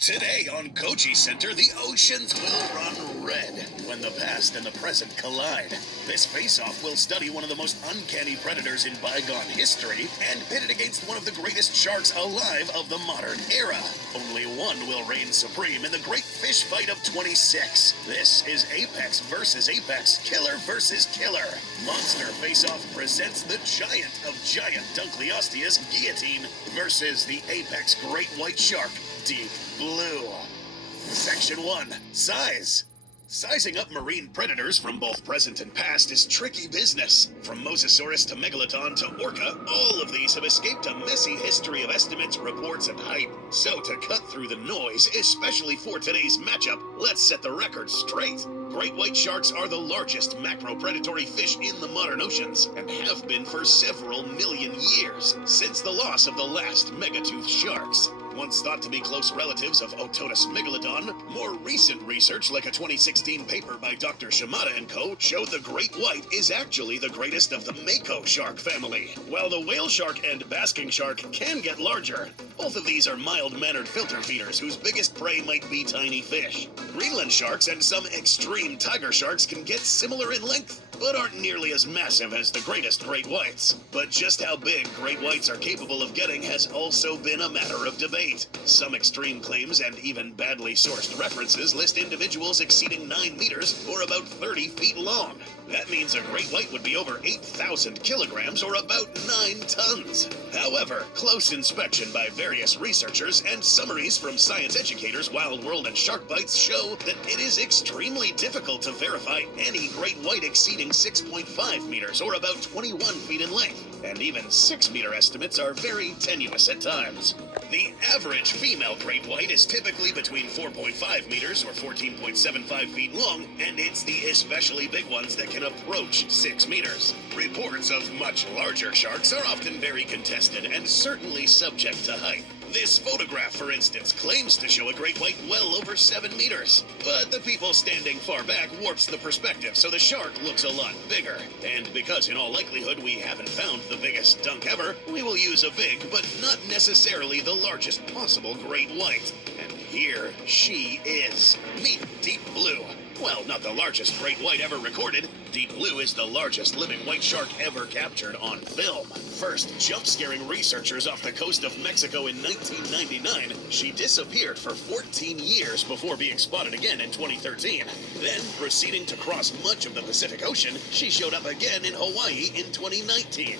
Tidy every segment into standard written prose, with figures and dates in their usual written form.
Today on Koji Center, the oceans will run red when the past and the present collide. This face-off will study one of the most uncanny predators in bygone history and pit it against one of the greatest sharks alive of the modern era. Only one will reign supreme in the great fish fight of 26. This is Apex versus Apex, Killer versus Killer. Monster Face-Off presents the giant of giant Dunkleosteus guillotine versus the Apex great white shark, Deep Blue. Section 1. Size. Sizing up marine predators from both present and past is tricky business. From Mosasaurus to Megalodon to Orca, all of these have escaped a messy history of estimates, reports, and hype. So to cut through the noise, especially for today's matchup, let's set the record straight. Great white sharks are the largest macro-predatory fish in the modern oceans, and have been for several million years, since the loss of the last megatooth sharks. Once thought to be close relatives of Otodus megalodon, more recent research, like a 2016 paper by Dr. Shimada and co., showed the great white is actually the greatest of the mako shark family, while the whale shark and basking shark can get larger. Both of these are mild-mannered filter feeders whose biggest prey might be tiny fish. Greenland sharks and some extreme tiger sharks can get similar in length, but aren't nearly as massive as the greatest great whites. But just how big great whites are capable of getting has also been a matter of debate. Some extreme claims and even badly sourced references list individuals exceeding 9 meters or about 30 feet long. That means a great white would be over 8,000 kilograms or about 9 tons. However, close inspection by various researchers and summaries from science educators Wild World and Shark Bites show that it is extremely difficult to verify any great white exceeding 6.5 meters or about 21 feet in length, and even 6-meter estimates are very tenuous at times. The average female great white is typically between 4.5 meters or 14.75 feet long, and it's the especially big ones that can approach 6 meters. Reports of much larger sharks are often very contested and certainly subject to hype. This photograph, for instance, claims to show a great white well over 7 meters. But the people standing far back warps the perspective, so the shark looks a lot bigger. And because in all likelihood we haven't found the biggest dunk ever, we will use a big, but not necessarily the largest possible great white. And here she is. Meet Deep Blue. Well, not the largest great white ever recorded. Deep Blue is the largest living white shark ever captured on film. First jump-scaring researchers off the coast of Mexico in 1999, she disappeared for 14 years before being spotted again in 2013. Then, proceeding to cross much of the Pacific Ocean, she showed up again in Hawaii in 2019.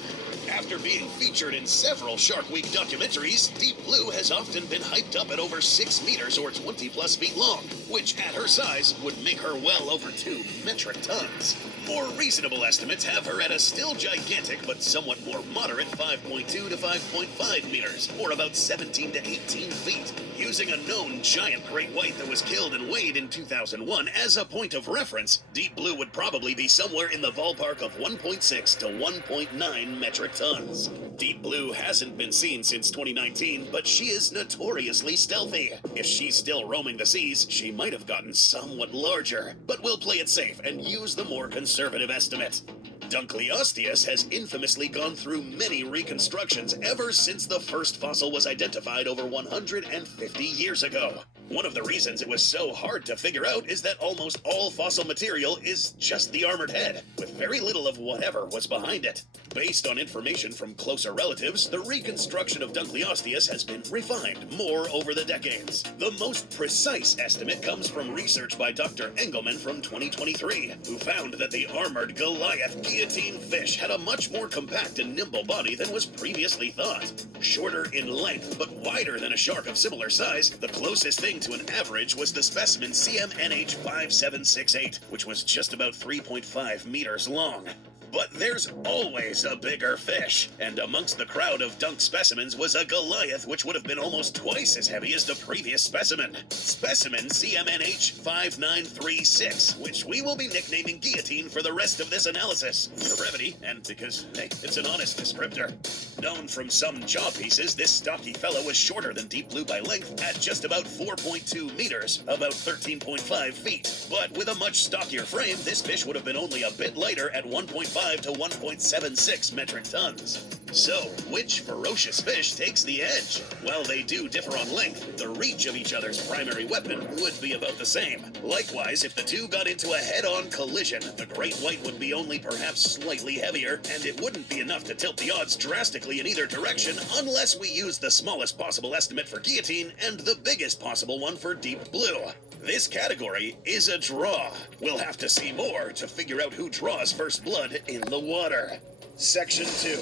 After being featured in several Shark Week documentaries, Deep Blue has often been hyped up at over 6 meters or 20-plus feet long, which at her size would make her well over 2 metric tons. More reasonable estimates have her at a still gigantic but somewhat more moderate 5.2 to 5.5 meters, or about 17 to 18 feet. Using a known giant great white that was killed and weighed in 2001 as a point of reference, Deep Blue would probably be somewhere in the ballpark of 1.6 to 1.9 metric tons. Deep Blue hasn't been seen since 2019, but she is notoriously stealthy. If she's still roaming the seas, she might have gotten somewhat larger, but we'll play it safe and use the more conservative estimate. Dunkleosteus has infamously gone through many reconstructions ever since the first fossil was identified over 150 years ago. One of the reasons it was so hard to figure out is that almost all fossil material is just the armored head, with very little of whatever was behind it. Based on information from closer relatives, the reconstruction of Dunkleosteus has been refined more over the decades. The most precise estimate comes from research by Dr. Engelman from 2023, who found that the armored Goliath guillotine fish had a much more compact and nimble body than was previously thought. Shorter in length, but wider than a shark of similar size, the closest thing to an average was the specimen CMNH5768, which was just about 3.5 meters long. But there's always a bigger fish, and amongst the crowd of dunk specimens was a Goliath which would have been almost twice as heavy as the previous specimen. Specimen CMNH5936, which we will be nicknaming Guillotine for the rest of this analysis, for brevity, and because, hey, it's an honest descriptor. Known from some jaw pieces, this stocky fella was shorter than Deep Blue by length at just about 4.2 meters, about 13.5 feet. But with a much stockier frame, this fish would have been only a bit lighter at 1.5 to 1.76 metric tons. So, which ferocious fish takes the edge? While they do differ on length, the reach of each other's primary weapon would be about the same. Likewise, if the two got into a head-on collision, the great white would be only perhaps slightly heavier, and it wouldn't be enough to tilt the odds drastically in either direction unless we use the smallest possible estimate for guillotine and the biggest possible one for Deep Blue. This category is a draw. We'll have to see more to figure out who draws first blood in the water. Section 2.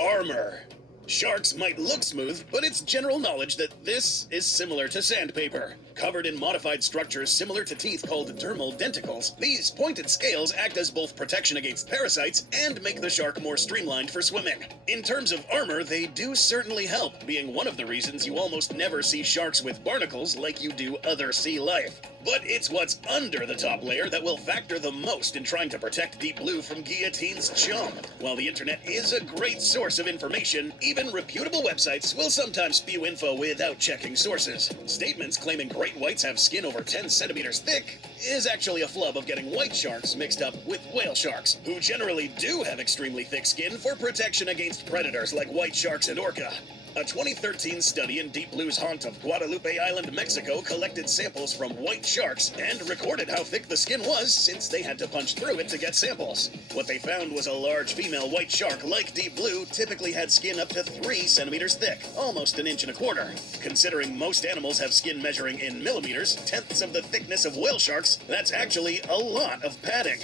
Armor. Sharks might look smooth, but it's general knowledge that this is similar to sandpaper. Covered in modified structures similar to teeth called dermal denticles, these pointed scales act as both protection against parasites and make the shark more streamlined for swimming. In terms of armor, they do certainly help, being one of the reasons you almost never see sharks with barnacles like you do other sea life. But it's what's under the top layer that will factor the most in trying to protect Deep Blue from guillotine's chum. While the internet is a great source of information, even reputable websites will sometimes spew info without checking sources. Statements claiming great whites have skin over 10 centimeters thick is actually a flub of getting white sharks mixed up with whale sharks, who generally do have extremely thick skin for protection against predators like white sharks and orca. A 2013 study in Deep Blue's haunt of Guadalupe Island, Mexico, collected samples from white sharks and recorded how thick the skin was since they had to punch through it to get samples. What they found was a large female white shark, like Deep Blue, typically had skin up to 3 centimeters thick, almost 1.25 inches. Considering most animals have skin measuring in millimeters, tenths of the thickness of whale sharks, that's actually a lot of padding.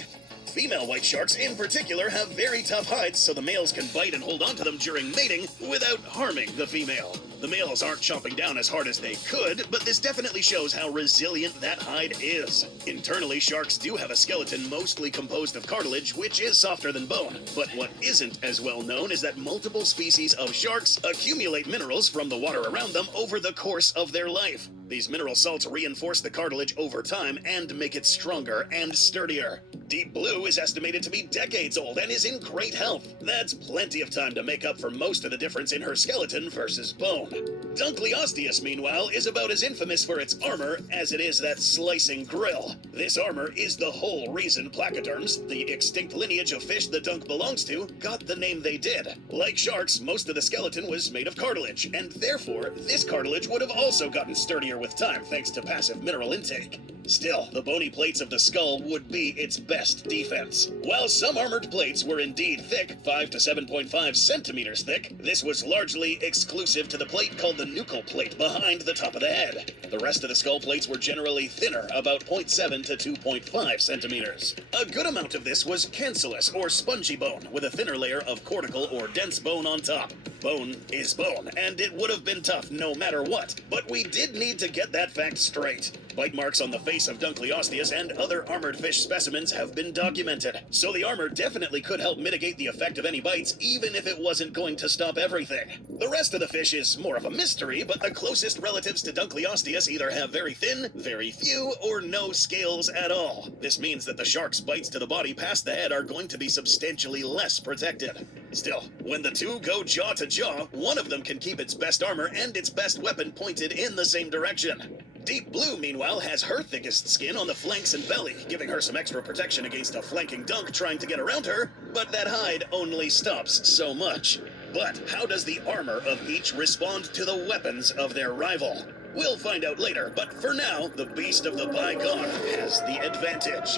Female white sharks in particular have very tough hides, so the males can bite and hold onto them during mating without harming the female. The males aren't chomping down as hard as they could, but this definitely shows how resilient that hide is. Internally, sharks do have a skeleton mostly composed of cartilage, which is softer than bone. But what isn't as well known is that multiple species of sharks accumulate minerals from the water around them over the course of their life. These mineral salts reinforce the cartilage over time and make it stronger and sturdier. Deep Blue is estimated to be decades old and is in great health. That's plenty of time to make up for most of the difference in her skeleton versus bone. Dunkleosteus, meanwhile, is about as infamous for its armor as it is that slicing grill. This armor is the whole reason placoderms, the extinct lineage of fish the dunk belongs to, got the name they did. Like sharks, most of the skeleton was made of cartilage, and therefore, this cartilage would have also gotten sturdier with time thanks to passive mineral intake. Still, the bony plates of the skull would be its best defense. While some armored plates were indeed thick, 5 to 7.5 centimeters thick, this was largely exclusive to the plate called the nuchal plate behind the top of the head. The rest of the skull plates were generally thinner, about 0.7 to 2.5 centimeters. A good amount of this was cancellous or spongy bone, with a thinner layer of cortical or dense bone on top. Bone is bone, and it would have been tough no matter what, but we did need to get that fact straight. Bite marks on the face of Dunkleosteus and other armored fish specimens have been documented, so the armor definitely could help mitigate the effect of any bites, even if it wasn't going to stop everything. The rest of the fish is more of a mystery, but the closest relatives to Dunkleosteus either have very thin, very few, or no scales at all. This means that the shark's bites to the body past the head are going to be substantially less protected. Still, when the two go jaw to jaw, one of them can keep its best armor and its best weapon pointed in the same direction. Deep Blue, meanwhile, has her thickest skin on the flanks and belly, giving her some extra protection against a flanking dunk trying to get around her, but that hide only stops so much. But how does the armor of each respond to the weapons of their rival? We'll find out later, but for now, the beast of the bygone has the advantage.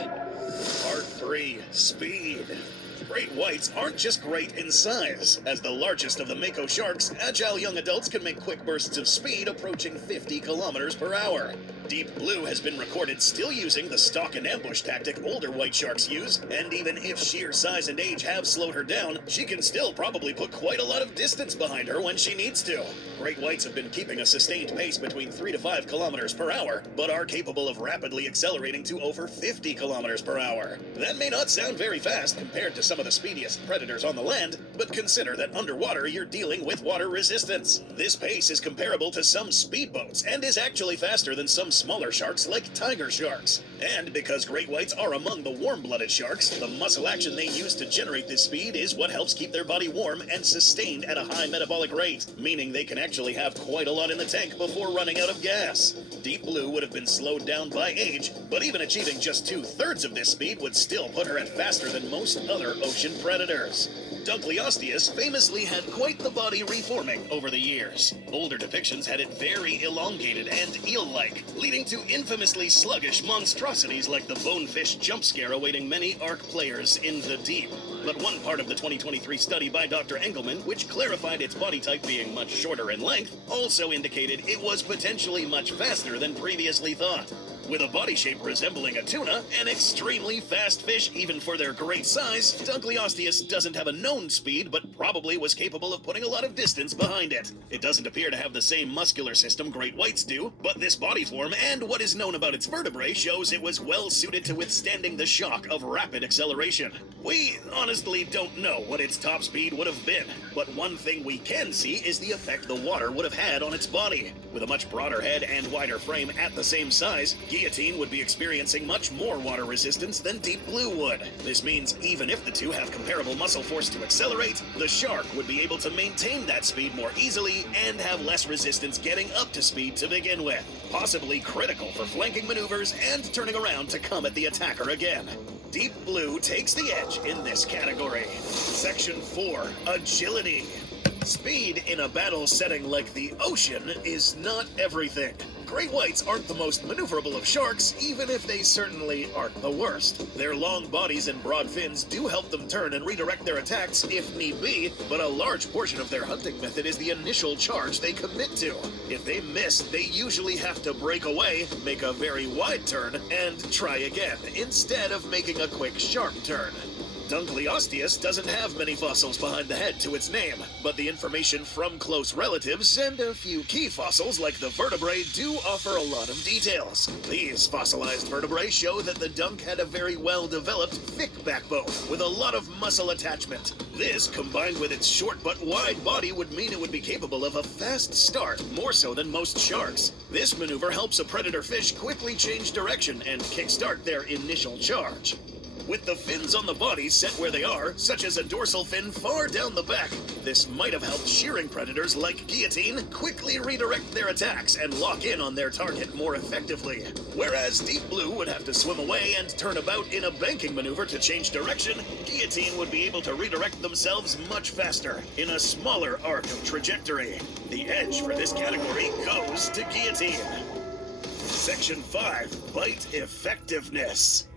Part 3. Speed. Great whites aren't just great in size. As the largest of the mako sharks, agile young adults can make quick bursts of speed approaching 50 kilometers per hour. Deep Blue has been recorded still using the stalk and ambush tactic older white sharks use, and even if sheer size and age have slowed her down, she can still probably put quite a lot of distance behind her when she needs to. Great whites have been keeping a sustained pace between 3 to 5 kilometers per hour, but are capable of rapidly accelerating to over 50 kilometers per hour. That may not sound very fast compared to some of the speediest predators on the land, but consider that underwater you're dealing with water resistance. This pace is comparable to some speedboats and is actually faster than some smaller sharks like tiger sharks. And because great whites are among the warm-blooded sharks, the muscle action they use to generate this speed is what helps keep their body warm and sustained at a high metabolic rate, meaning they can actually have quite a lot in the tank before running out of gas. Deep Blue would have been slowed down by age, but even achieving just 2/3 of this speed would still put her at faster than most other ocean predators. Dunkleosteus famously had quite the body reforming over the years. Older depictions had it very elongated and eel-like, leading to infamously sluggish monstrosities like the bonefish jump scare awaiting many ARC players in the deep. But one part of the 2023 study by Dr. Engelman, which clarified its body type being much shorter in length, also indicated it was potentially much faster than previously thought. With a body shape resembling a tuna, an extremely fast fish even for their great size, Dunkleosteus doesn't have a known speed, but probably was capable of putting a lot of distance behind it. It doesn't appear to have the same muscular system great whites do, but this body form and what is known about its vertebrae shows it was well suited to withstanding the shock of rapid acceleration. We honestly don't know what its top speed would have been, but one thing we can see is the effect the water would have had on its body. With a much broader head and wider frame at the same size, Guillotine would be experiencing much more water resistance than Deep Blue would. This means even if the two have comparable muscle force to accelerate, the shark would be able to maintain that speed more easily and have less resistance getting up to speed to begin with, possibly critical for flanking maneuvers and turning around to come at the attacker again. Deep Blue takes the edge in this category. Section 4, Agility. Speed in a battle setting like the ocean is not everything. Great whites aren't the most maneuverable of sharks, even if they certainly aren't the worst. Their long bodies and broad fins do help them turn and redirect their attacks if need be, but a large portion of their hunting method is the initial charge they commit to. If they miss, they usually have to break away, make a very wide turn, and try again, instead of making a quick sharp turn. Dunkleosteus doesn't have many fossils behind the head to its name, but the information from close relatives and a few key fossils like the vertebrae do offer a lot of details. These fossilized vertebrae show that the dunk had a very well-developed, thick backbone with a lot of muscle attachment. This, combined with its short but wide body, would mean it would be capable of a fast start, more so than most sharks. This maneuver helps a predator fish quickly change direction and kickstart their initial charge. With the fins on the body set where they are, such as a dorsal fin far down the back, this might have helped shearing predators like Guillotine quickly redirect their attacks and lock in on their target more effectively. Whereas Deep Blue would have to swim away and turn about in a banking maneuver to change direction, Guillotine would be able to redirect themselves much faster, in a smaller arc of trajectory. The edge for this category goes to Guillotine. Section 5, Bite Effectiveness.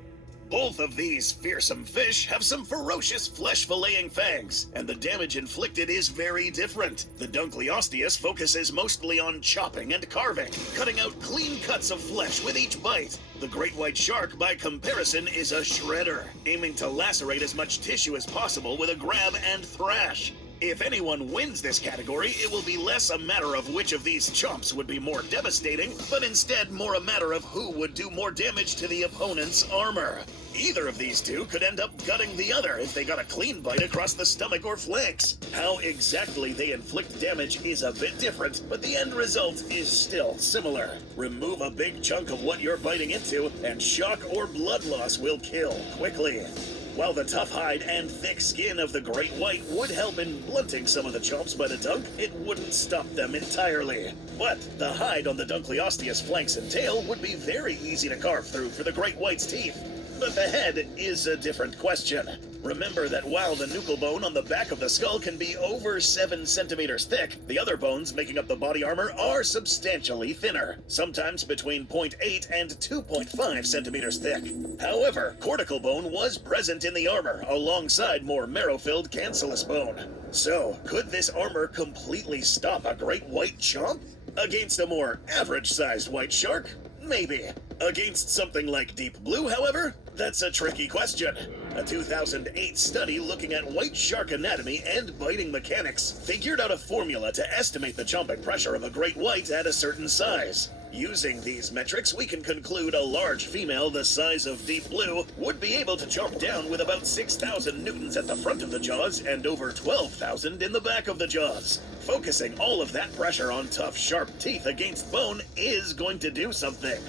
Both of these fearsome fish have some ferocious flesh-filleting fangs, and the damage inflicted is very different. The Dunkleosteus focuses mostly on chopping and carving, cutting out clean cuts of flesh with each bite. The great white shark, by comparison, is a shredder, aiming to lacerate as much tissue as possible with a grab and thrash. If anyone wins this category, it will be less a matter of which of these chomps would be more devastating, but instead more a matter of who would do more damage to the opponent's armor. Either of these two could end up gutting the other if they got a clean bite across the stomach or flanks. How exactly they inflict damage is a bit different, but the end result is still similar. Remove a big chunk of what you're biting into, and shock or blood loss will kill quickly. While the tough hide and thick skin of the great white would help in blunting some of the chomps by the dunk, it wouldn't stop them entirely. But the hide on the Dunkleosteus flanks and tail would be very easy to carve through for the great white's teeth. But the head is a different question. Remember that while the nuchal bone on the back of the skull can be over 7 centimeters thick, the other bones making up the body armor are substantially thinner, sometimes between 0.8 and 2.5 centimeters thick. However, cortical bone was present in the armor, alongside more marrow-filled cancellous bone. So, could this armor completely stop a great white chomp? Against a more average-sized white shark? Maybe. Against something like Deep Blue, however, that's a tricky question. A 2008 study looking at white shark anatomy and biting mechanics figured out a formula to estimate the chomping pressure of a great white at a certain size. Using these metrics, we can conclude a large female the size of Deep Blue would be able to chomp down with about 6,000 newtons at the front of the jaws and over 12,000 in the back of the jaws. Focusing all of that pressure on tough, sharp teeth against bone is going to do something.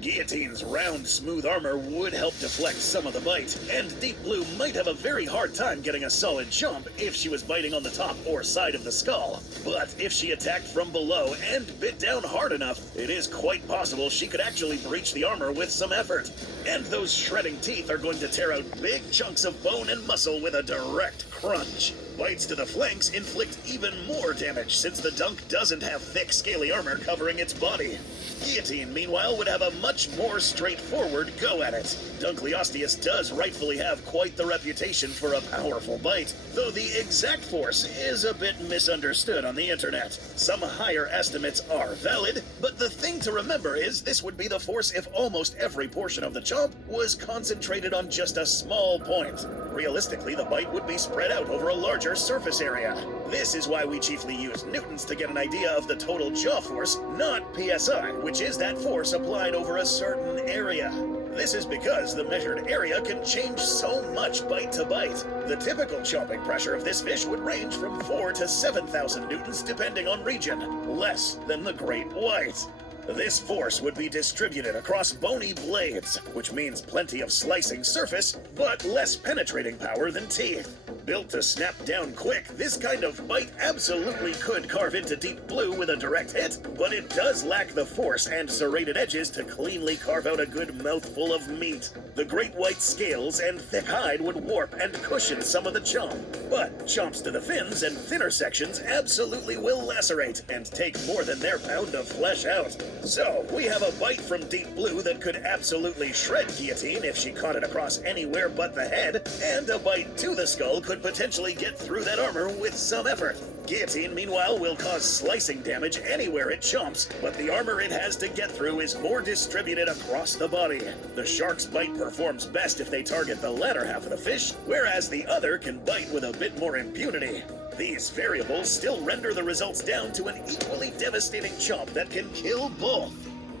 Guillotine's round, smooth armor would help deflect some of the bite, and Deep Blue might have a very hard time getting a solid chomp if she was biting on the top or side of the skull. But if she attacked from below and bit down hard enough, it is quite possible she could actually breach the armor with some effort. And those shredding teeth are going to tear out big chunks of bone and muscle with a direct crunch. Bites to the flanks inflict even more damage since the Dunk doesn't have thick, scaly armor covering its body. Guillotine, meanwhile, would have a much more straightforward go at it. Dunkleosteus does rightfully have quite the reputation for a powerful bite, though the exact force is a bit misunderstood on the internet. Some higher estimates are valid, but the thing to remember is this would be the force if almost every portion of the chomp was concentrated on just a small point. Realistically, the bite would be spread out over a larger surface area. This is why we chiefly use newtons to get an idea of the total jaw force, not PSI, which is that force applied over a certain area. This is because the measured area can change so much bite to bite. The typical chomping pressure of this fish would range from 4,000 to 7,000 newtons depending on region, less than the great white. This force would be distributed across bony blades, which means plenty of slicing surface, but less penetrating power than teeth. Built to snap down quick, this kind of bite absolutely could carve into Deep Blue with a direct hit, but it does lack the force and serrated edges to cleanly carve out a good mouthful of meat. The great white scales and thick hide would warp and cushion some of the chomp, but chomps to the fins and thinner sections absolutely will lacerate and take more than their pound of flesh out. So, we have a bite from Deep Blue that could absolutely shred Guillotine if she caught it across anywhere but the head, and a bite to the skull could potentially get through that armor with some effort. Guillotine, meanwhile, will cause slicing damage anywhere it chomps, but the armor it has to get through is more distributed across the body. The shark's bite performs best if they target the latter half of the fish, whereas the other can bite with a bit more impunity. These variables still render the results down to an equally devastating chomp that can kill both.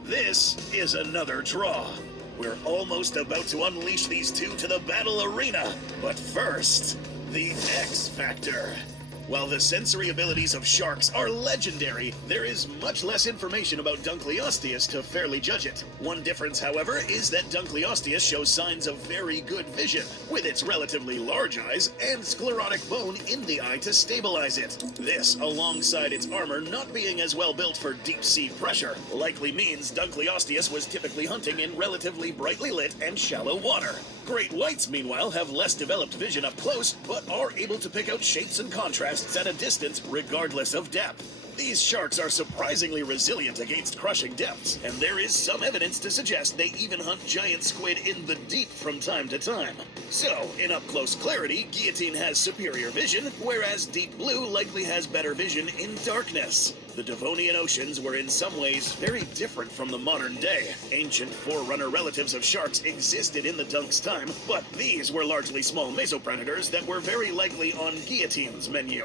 This is another draw. We're almost about to unleash these two to the battle arena, but first, the X Factor. While the sensory abilities of sharks are legendary, there is much less information about Dunkleosteus to fairly judge it. One difference, however, is that Dunkleosteus shows signs of very good vision, with its relatively large eyes and sclerotic bone in the eye to stabilize it. This, alongside its armor not being as well built for deep-sea pressure, likely means Dunkleosteus was typically hunting in relatively brightly lit and shallow water. Great whites, meanwhile, have less developed vision up close, but are able to pick out shapes and contrasts at a distance regardless of depth. These sharks are surprisingly resilient against crushing depths, and there is some evidence to suggest they even hunt giant squid in the deep from time to time. So, in up-close clarity, Guillotine has superior vision, whereas Deep Blue likely has better vision in darkness. The Devonian oceans were in some ways very different from the modern day. Ancient forerunner relatives of sharks existed in the Dunk's time, but these were largely small mesopredators that were very likely on Guillotine's menu.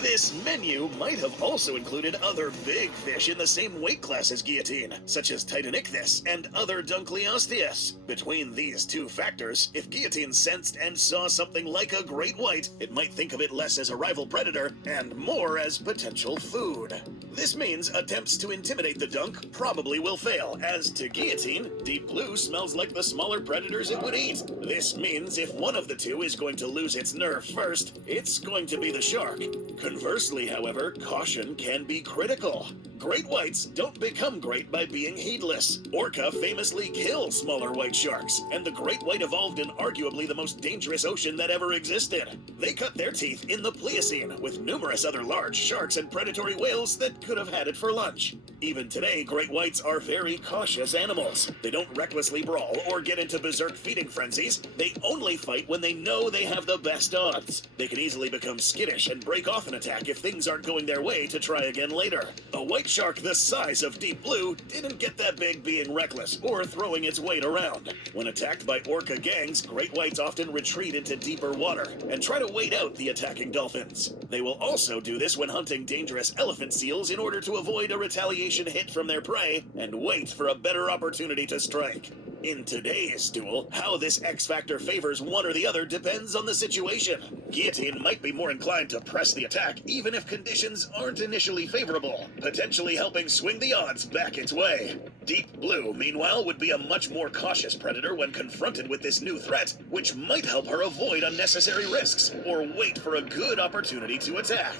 This menu might have also included other big fish in the same weight class as Guillotine, such as Titanichthys and other Dunkleosteus. Between these two factors, if Guillotine sensed and saw something like a great white, it might think of it less as a rival predator and more as potential food. This means attempts to intimidate the Dunk probably will fail, as to Guillotine, Deep Blue smells like the smaller predators it would eat. This means if one of the two is going to lose its nerve first, it's going to be the shark. Conversely, however, caution can be critical. Great whites don't become great by being heedless. Orca famously kill smaller white sharks, and the great white evolved in arguably the most dangerous ocean that ever existed. They cut their teeth in the Pliocene, with numerous other large sharks and predatory whales that could have had it for lunch. Even today, great whites are very cautious animals. They don't recklessly brawl or get into berserk feeding frenzies. They only fight when they know they have the best odds. They can easily become skittish and break off an attack if things aren't going their way to try again later. A white shark the size of Deep Blue didn't get that big being reckless or throwing its weight around. When attacked by orca gangs, great whites often retreat into deeper water and try to wait out the attacking dolphins. They will also do this when hunting dangerous elephant seals in order to avoid a retaliation retaliation hit from their prey and wait for a better opportunity to strike. In today's duel, how this X-Factor favors one or the other depends on the situation. Guillotine might be more inclined to press the attack even if conditions aren't initially favorable, potentially helping swing the odds back its way. Deep Blue, meanwhile, would be a much more cautious predator when confronted with this new threat, which might help her avoid unnecessary risks or wait for a good opportunity to attack.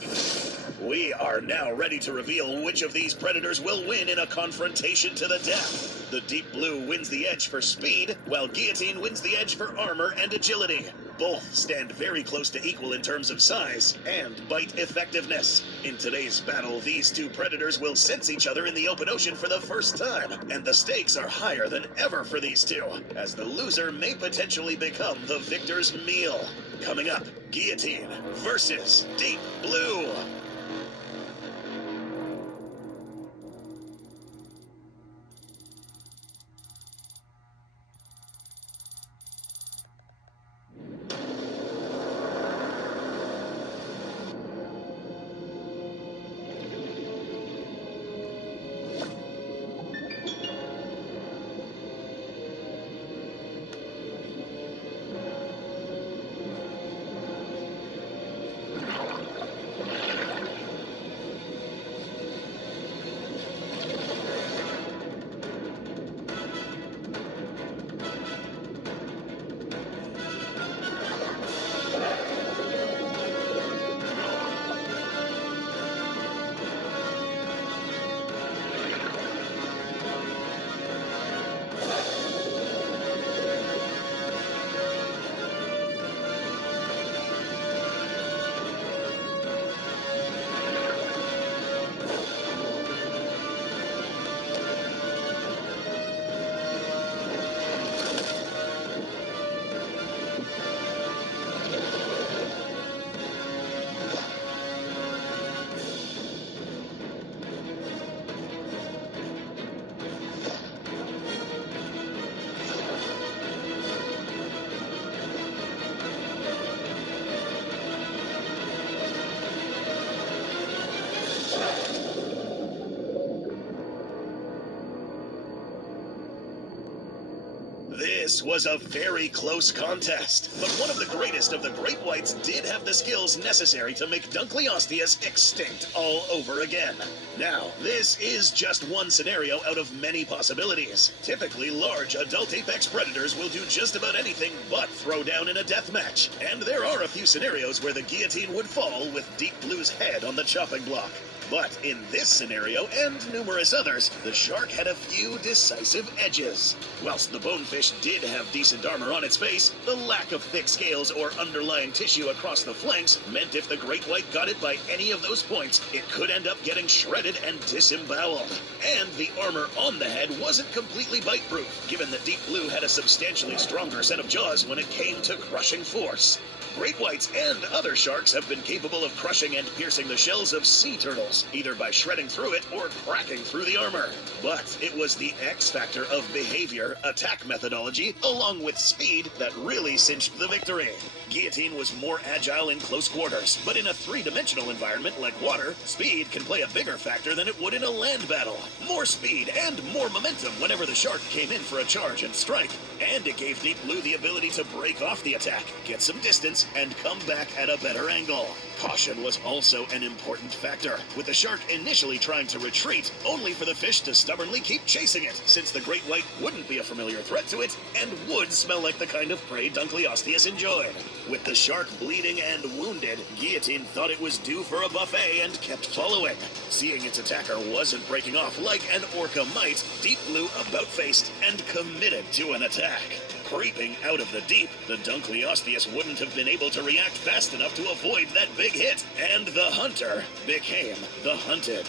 We are now ready to reveal which of these predators will win in a confrontation to the death. The Deep Blue wins the edge for speed, while Guillotine wins the edge for armor and agility. Both stand very close to equal in terms of size and bite effectiveness. In today's battle, these two predators will sense each other in the open ocean for the first time, and the stakes are higher than ever for these two, as the loser may potentially become the victor's meal. Coming up, Guillotine versus Deep Blue. This was a very close contest, but one of the greatest of the great whites did have the skills necessary to make Dunkleosteus extinct all over again. Now, this is just one scenario out of many possibilities. Typically, large adult apex predators will do just about anything but throw down in a death match, and there are a few scenarios where the guillotine would fall with Deep Blue's head on the chopping block. But in this scenario, and numerous others, the shark had a few decisive edges. Whilst the bonefish did have decent armor on its face, the lack of thick scales or underlying tissue across the flanks meant if the great white got it by any of those points, it could end up getting shredded and disemboweled. And the armor on the head wasn't completely bite-proof, given that Deep Blue had a substantially stronger set of jaws when it came to crushing force. Great whites and other sharks have been capable of crushing and piercing the shells of sea turtles, either by shredding through it or cracking through the armor. But it was the X factor of behavior, attack methodology, along with speed that really cinched the victory. Guillotine was more agile in close quarters, but in a three-dimensional environment like water, speed can play a bigger factor than it would in a land battle. More speed and more momentum whenever the shark came in for a charge and strike, and it gave Deep Blue the ability to break off the attack, get some distance, and come back at a better angle. Caution was also an important factor, with the shark initially trying to retreat, only for the fish to stubbornly keep chasing it, since the great white wouldn't be a familiar threat to it, and would smell like the kind of prey Dunkleosteus enjoyed. With the shark bleeding and wounded, Guillotine thought it was due for a buffet and kept following. Seeing its attacker wasn't breaking off like an orca might, Deep Blue about-faced and committed to an attack. Creeping out of the deep, the Dunkleosteus wouldn't have been able to react fast enough to avoid that big hit, and the hunter became the hunted.